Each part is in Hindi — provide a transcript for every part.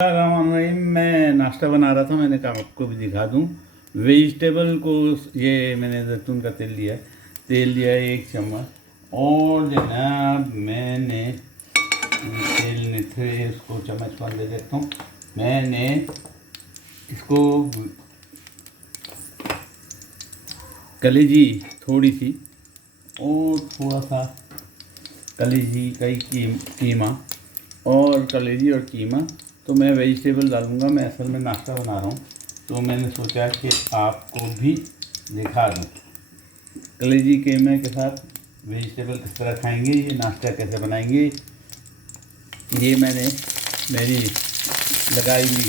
रहीम, मैं नाश्ता बना रहा था। मैंने कहा आपको भी दिखा दूं। वेजिटेबल को ये मैंने जैतून का तेल लिया है 1 चम्मच। और जनाब मैंने तेल में थे, इसको चम्मच पर ले देता हूँ। मैंने इसको कलेजी थोड़ी सी और थोड़ा सा कलेजी का ही कीमा और कलेजी और कीमा। तो मैं वेजिटेबल डालूँगा। मैं असल में नाश्ता बना रहा हूँ, तो मैंने सोचा कि आपको भी दिखा दूँ कलेजी कीमे के साथ वेजिटेबल किस तरह खाएंगे, ये नाश्ता कैसे बनाएंगे। ये मैंने मेरी लगाई हुई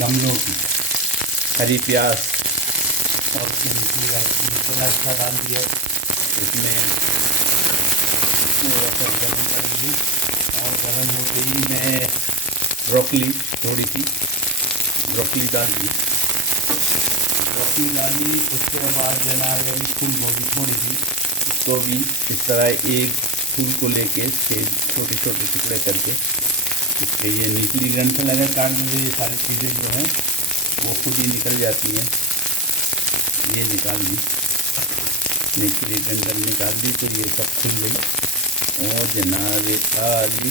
गमलों की हरी प्याज और अच्छा डाल दिया। इसमें थोड़ा सा गर्म करेंगे और गर्म होते ही मैं ब्रोकली थोड़ी सी ब्रोकली डाली। उसके बाद जनाब यानी फूल गोभी थोड़ी सी, इसको भी इस तरह एक फूल को लेके इसके छोटे छोटे टुकड़े करके इसके ये निचली ग्रंथ लगा काट देंगे। ये सारी चीज़ें जो हैं वो खुद ही निकल जाती हैं। ये निकाल दी, निचली ग्रंथ निकाल दी तो ये सब खुल गई। और जनाब आली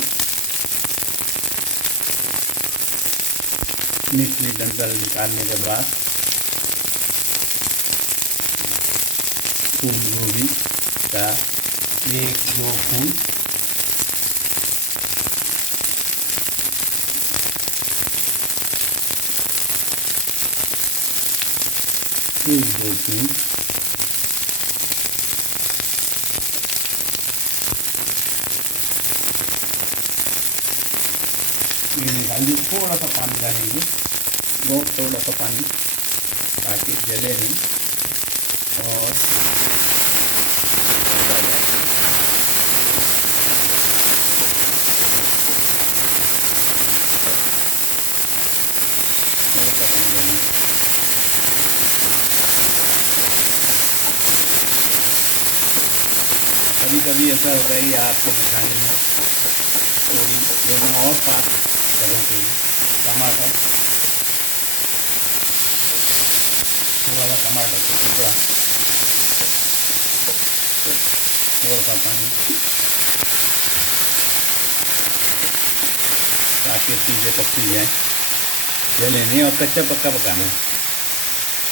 निचली डंडल निकालने के बाद फूल गोभी का 1-2 फूल ये निकाल दी। थोड़ा सा पानी डालेंगे, बहुत थोड़ा सा पानी, ताकि जले नहीं। और थोड़ा सा पानी डालेंगे। कभी कभी ऐसा होता है कि आपको दिखाने में थोड़ी देर और साफ करो के लिए टमाटर, थोड़ा सा टमाटर का टुकड़ा, थोड़ा सा पानी, ताकि चीज़ें पकती जाएँ, जले नहीं। और कच्चा पक्का पकाना।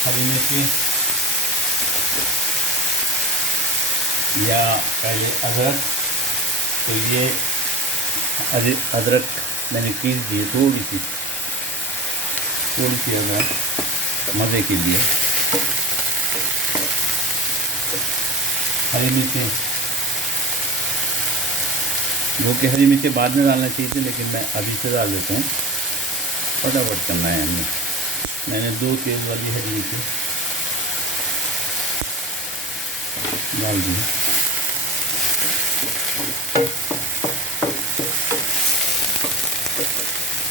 हरी मिर्ची या पहले अदरक, तो ये अदरक मैंने पीस दी थोड़ी सी अदरक मज़े के लिए। हरी मिर्चें, जो कि हरी मिर्चें बाद में डालना चाहिए थी, लेकिन मैं अभी से डाल देता हूँ। फटाफट करना है हमने। मैंने 2 तेज़ वाली हरी मिर्चें डाल दी।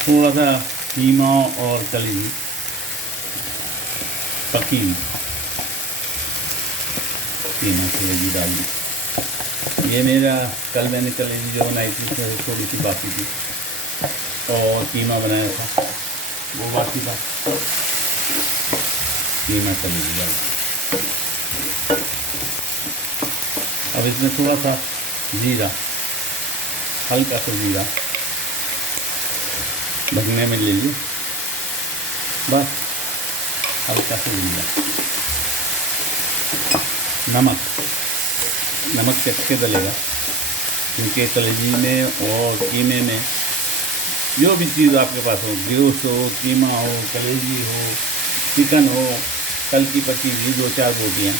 थोड़ा सा कीमा और कलेजी पकी कीमा कलेजी डाल दी। ये मेरा कल मैंने कलेजी जो बनाई थी थोड़ी सी बाकी थी, और कीमा बनाया था वो बाकी था। कीमा कलेजी डाल दी। अब इसमें थोड़ा सा जीरा, हल्का सा जीरा भगने में ले लीजिए, बस हल्का सा जीरा। नमक चख के डलेगा, क्योंकि कलेजी में और कीमे में जो भी चीज़ आपके पास हो, गोश्त हो, कीमा हो, कलेजी हो, चिकन हो, कल की पकी हुई 2-4 रोटियाँ,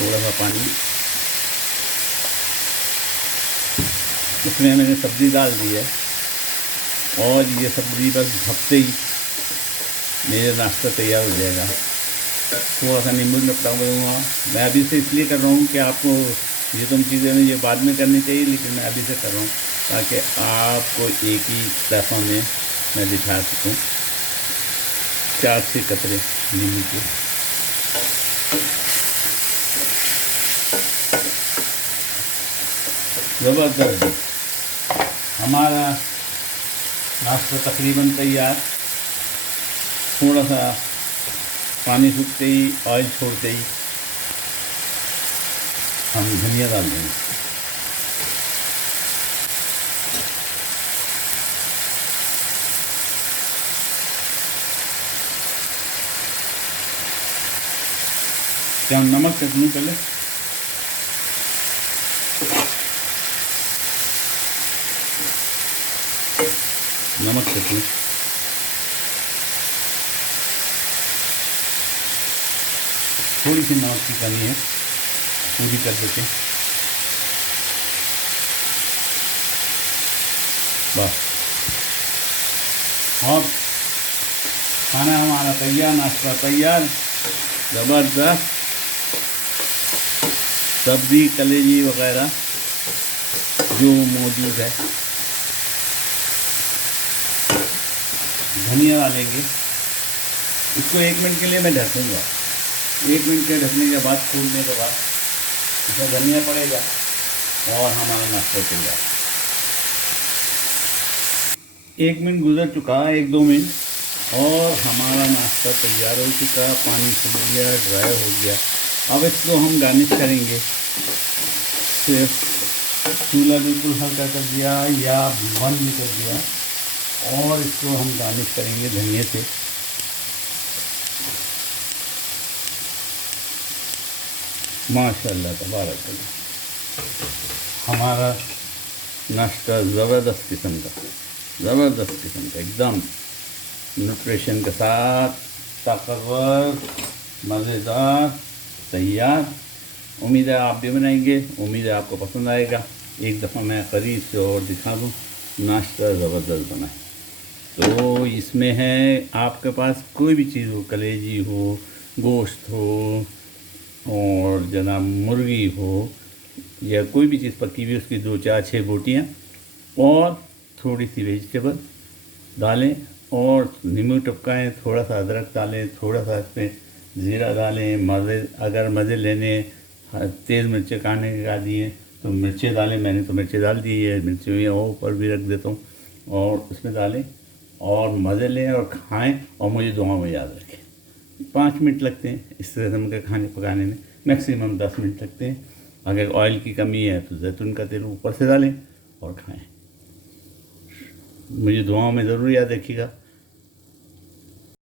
थोड़ा सा पानी, इसमें मैंने सब्ज़ी डाल दी है। और ये सब्ज़ी बस भपते ही मेरा नाश्ता तैयार हो जाएगा। थोड़ा सा नींबू निपटाऊँगा। मैं अभी से इसलिए कर रहा हूँ कि आपको ये तुम चीज़ें ये बाद में करनी चाहिए, लेकिन मैं अभी से कर रहा हूँ ताकि आपको एक ही दफ़ा में मैं दिखा सकूँ। 4-6 कतरे नींबू के। ज़बरदस्त हमारा नाश्ता तकरीबन तैयार। थोड़ा सा पानी सूखते ही, ऑयल छोड़ते ही हम धनिया डाल देंगे। क्या नमक चख लूँ पहले? नमक चख लूँ। थोड़ी सी नमक की कमी है, पूरी कर देते हैं। बस, अब खाना हमारा तैयार, नाश्ता तैयार। ज़बरदस्त सब्ज़ी, कलेजी वगैरह जो मौजूद है। धनिया डालेंगे, इसको 1 मिनट के लिए मैं ढकूँगा। 1 मिनट के ढकने के बाद, खोलने के बाद इसमें धनिया पड़ेगा और हमारा नाश्ता तैयार। 1 मिनट गुजर चुका, 1-2 मिनट, और हमारा नाश्ता तैयार हो चुका। पानी सूख गया, ड्राई हो गया। अब इसको हम गार्निश करेंगे। सिर्फ चूल्हा बिल्कुल हल्का कर दिया या बंद भी कर दिया, और इसको हम गार्निश करेंगे धनिया से। माशाल्लाह तबारक अल्लाह, हमारा नाश्ता ज़बरदस्त किस्म का, एकदम न्यूट्रिशन के साथ, ताकतवर, मज़ेदार, तैयार। उम्मीद है आप भी बनाएंगे, उम्मीद है आपको पसंद आएगा। एक दफ़ा मैं करीब से और दिखा दूँ, नाश्ता ज़बरदस्त बना है। तो इसमें है, आपके पास कोई भी चीज़ हो, कलेजी हो, गोश्त हो, और जनाब मुर्गी हो, या कोई भी चीज़ पकी हुई, उसकी 2-4-6 बोटियाँ, और थोड़ी सी वेजिटेबल डालें, और नींबू टपकाएँ, थोड़ा सा अदरक डालें, थोड़ा सा इसमें ज़ीरा डालें। अगर मज़े लेने, तेज़ मिर्चें खाने का दिए तो मिर्चें डालें। मैंने तो मिर्चें डाल दी है, मिर्चें ऊपर भी रख देता हूँ, और उसमें डालें और मज़े लें और खाएं, और मुझे दुआ में याद रखें। 5 मिनट लगते हैं इस किस्म के खाने पकाने में, मैक्सिमम 10 मिनट लगते हैं। अगर ऑयल की कमी है तो जैतून का तेल ऊपर से डालें और खाएं। मुझे दुआओं में ज़रूर याद रखिएगा।